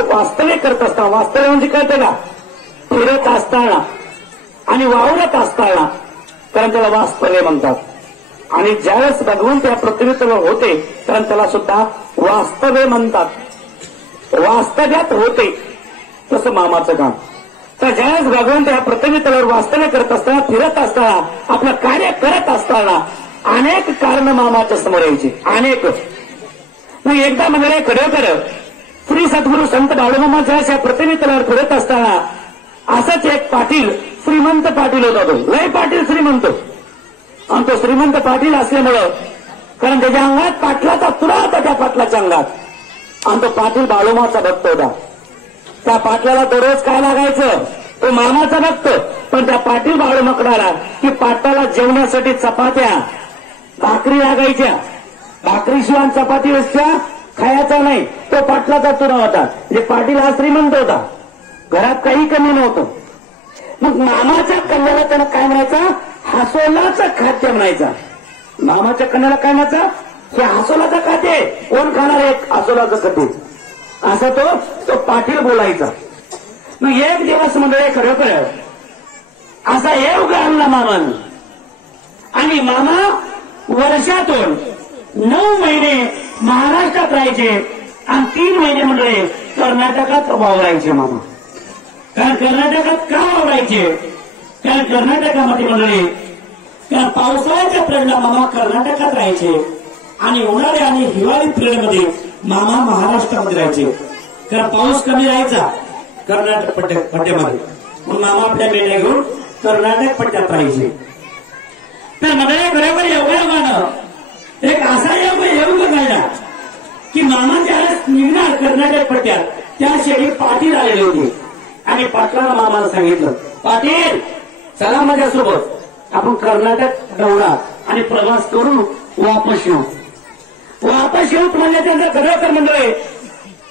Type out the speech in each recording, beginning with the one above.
पृथ्वीतलावर वास्तव्य करत असताना, वास्तव्य म्हणजे कळतं का, फिरत असताना आणि वावरत असताना, कारण त्याला वास्तव्य म्हणतात. आणि ज्यावेळेस भगवंत या पृथ्वीतलावर होते कारण त्याला सुद्धा वास्तव्य म्हणतात. वास्तव्यात होते तसं मामाचं काम. तर ज्यावेळेस भगवंत या पृथ्वीतलावर वास्तव्य करत असताना, फिरत असताना, आपलं कार्य करत असताना अनेक कारण मामाच्या समोर यायची. अनेक. मग एकदा म्हणजे खरोखर श्री सद्गुरू संत बाळूमामाच्या अशा पृथ्वीतलावर फिरत असताना असंच एक पाटील, श्रीमंत पाटील होता. तो लय पाटील श्रीमंत. आणि तो श्रीमंत पाटील असल्यामुळं, कारण त्याच्या अंगात पाटलाचा तुरा होता, त्या पाटलाच्या अंगात. आणि तो पाटील बाळूमाचा भक्त होता. त्या पाटलाला दररोज काय लागायचं, तो मामाचा भक्त. पण त्या पाटील बाळूमाकडाला की पाटलाला जेवण्यासाठी चपात्या, भाकरी लागायच्या. भाकरीशिवाय चपाती असत्या खायचा नाही. तो पाटलाचा तुरा होता. म्हणजे पाटील हा श्रीमंत होता, घरात काही कमी नव्हतं. मग मामाच्या कन्याला त्यानं काय म्हणायचा, हासोलाचं खाद्य म्हणायचा. मामाच्या कन्याला काय म्हणायचा, हे हासोलाचं खाद्य. कोण खाणार एक हासोलाचं खाद्य, असा तो पाटील बोलायचा. मग एक दिवस मंडळी खरोखर असा योग आणला मामानं. आणि मामा वर्षातून 9 महिने महाराष्ट्रात राहायचे आणि 3 महिने मंडळी कर्नाटकात वावरायचे मामा. कारण कर्नाटकात का वावरायचे, कारण कर्नाटकामध्ये मंडळी कारण पावसाळ्याच्या पिरियडला मामा कर्नाटकात राहायचे आणि उन्हाळी आणि हिवाळी पिरियडमध्ये मामा महाराष्ट्रामध्ये राहायचे. कारण पाऊस कमी राहायचा कर्नाटक पट्ट्यामध्ये. मग मामा आपल्या मेंढ्या घेऊन कर्नाटक पट्ट्यात राहायचे. तर मंडळी बरोबर योगायोगानं एक असा योग घडला की मामा ज्यावेळेस निघणार कर्नाटक पट्ट्यात, त्या शेळी पाटील आलेले होते. आणि पाटलाला मामाला सांगितलं, पाटील चला माझ्यासोबत आपण कर्नाटक दौडा आणि प्रवास करून वापस येऊ. वापस येऊ म्हणजे त्यांचा खरोखर मंडळी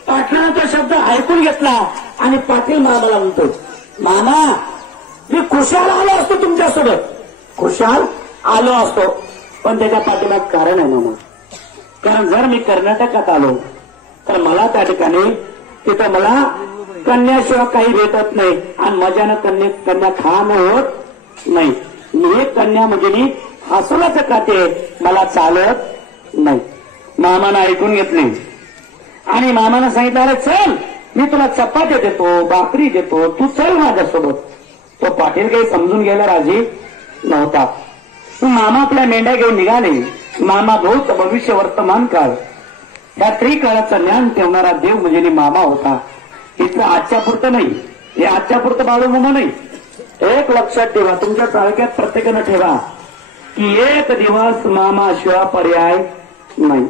पाटलानं तो शब्द ऐकून घेतला. आणि पाटील मामाला म्हणतो, मामा मी खुशाल आलो असतो तुमच्यासोबत, खुशाल आलो असतो, पण त्याच्या पाठीमाग कारण आहे मामा. कारण जर मी कर्नाटकात आलो तर मला त्या ठिकाणी तिथं मला कन्याशिवाय काही भेटत नाही आणि मजानं कन्या खाणं होत नाही. मी एक कन्या म्हणजे मी हासोलाचं खाते, मला चालत नाही. मामानं ऐकून घेतले आणि मामानं सांगितलं, अरे चल मी तुला चपात्या देतो, भाकरी देतो, तू चल माझ्यासोबत. तो पाटील काही समजून घ्यायला राजी नव्हता. मामा आपल्या मेंढ्या घेऊन निघाले. मामा भूत भविष्य वर्तमान काळ या त्रिकाळाचं ज्ञान ठेवणारा देव म्हणजे मामा होता. इथं आजच्या पुरतं नाही, हे आजच्या पुरतं बाळूमामा नाही. एक लक्षात ठेवा, तुमच्या तालुक्यात प्रत्येकानं ठेवा की एक दिवस मामाशिवाय पर्याय नाही.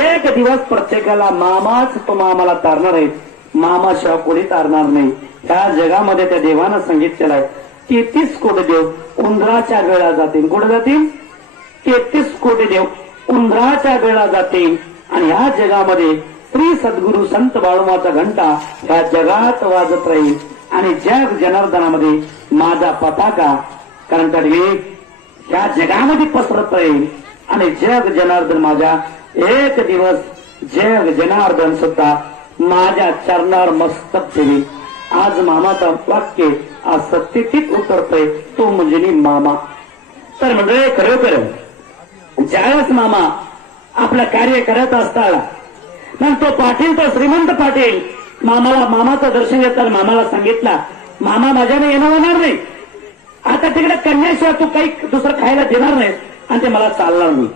एक दिवस प्रत्येकाला मामाच तो मामाला तारणार आहे, मामाशिवाय कोणी तारणार नाही. त्या जगामध्ये त्या देवानं सांगितलेलं आहे 33 कोटी देव उंदराच्या वेळा जातील. कुठे जातील? 33 कोटी देव उंदराच्या वेळा जातील. आणि ह्या जगामध्ये श्री सद्गुरू संत बाळूमाचा घंटा ह्या जगात वाजत राहील. आणि जग जनार्दनामध्ये माझा पताका कारण तडवी ह्या जगामध्ये पसरत राहील. आणि जग जनार्दन माझ्या एक दिवस जग जनार्दन सुद्धा माझ्या चरणावर मस्तक ठेवी. आज मामाचं वाक्य आज सत्यतीत उतरतंय, तो म्हणजे मामा. तर म्हणजे खरोखर ज्यावेळेस मामा आपलं कार्य करत असताना मग तो पाटील, तो श्रीमंत पाटील मामाचं दर्शन घेताना मामाला सांगितला, मामा माझ्याने येणं होणार नाही, आता तिकडे कन्याशिवाय तू काही दुसरं खायला देणार नाही आणि ते मला चालणार नाही.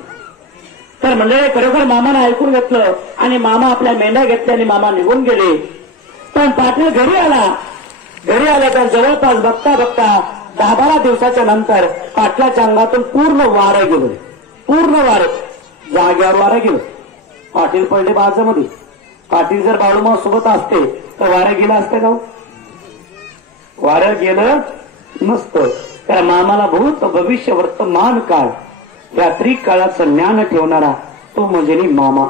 तर म्हणजे खरोखर मामाने ऐकून घेतलं आणि मामा आपल्या मेंढ्या घेतल्या आणि मामा निघून गेले. पण पाटील घरी आला. घरी आल्याच्या जवळपास बघता बघता 10-12 दिवसाच्या नंतर पाटलाच्या अंगातून पूर्ण वारं गेलं. पूर्ण वारं जाग्यावर वारं गेलं. पाटील पडले बाजामध्ये. पाटील जर बाळूमाव सोबत असते तर वारं गेलं असतं का? वारं गेलं नसतं. त्या मामाला भूत भविष्य वर्तमान काळ या त्रिकाळाचं ज्ञान ठेवणारा तो म्हणजे मामा.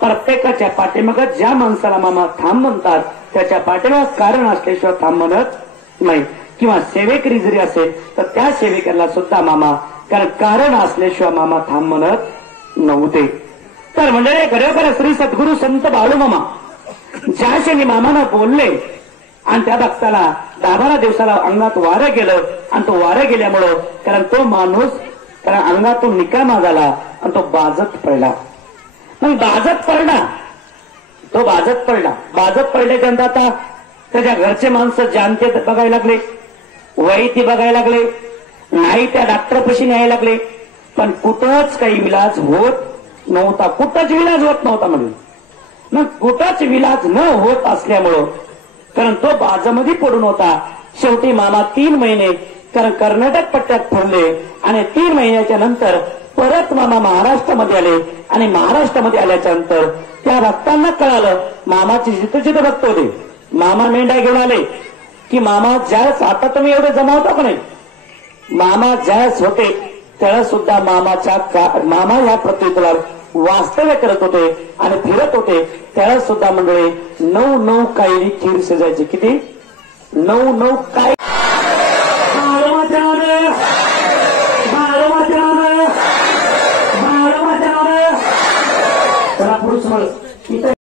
प्रत्येकाच्या पाठीमाग ज्या माणसाला मामा थांब म्हणतात त्याच्या पाठीमाग कारण असल्याशिवाय थांब म्हणत नाही. किंवा सेवेकरी जरी असेल तर त्या सेवेकऱ्याला सुद्धा मामा कारण असल्याशिवाय मामा थांब म्हणत नव्हते. तर म्हणजे खरोखर श्री सद्गुरू संत बाळूमामा ज्या क्षणी मामानं बोलले आणि त्या भक्ताला 10-12 दिवसाला अंगात वारं गेलं आणि तो वारं गेल्यामुळं कारण तो माणूस कारण अंगातून निकामा झाला आणि तो बाजत पडला. मग बाजत पडला बाजत पडल्याच्यानंतर आता त्याच्या घरचे माणसं जानते बघायला लागले, वैती बघायला लागले, नाही त्या डॉक्टरपाशी न्यायला लागले, पण कुठंच काही विलाज होत नव्हता. कुठंच विलाज होत नव्हता म्हणून मग कुठंच विलाज न होत असल्यामुळं कारण तो बाजामध्ये पडून होता. शेवटी मामा 3 महिने कारण कर्नाटक पट्ट्यात फिरले आणि 3 महिन्याच्या नंतर परत मामा महाराष्ट्रामध्ये आले आणि महाराष्ट्रामध्ये आल्याच्या नंतर त्या भक्तांना कळालं मामाची जिथं भक्त होते. मामा मेंढा घेऊन आले की मामा ज्यावेळेस आता तुम्ही एवढे जमावता का नाही, मामा ज्यावेळेस होते त्यावेळेस सुद्धा मामा या पृथ्वीतला वास्तव्य करत होते आणि फिरत होते त्यावेळेस सुद्धा मंडळी 9 कायली खीर शिजायची. किती 9 काय पुरुष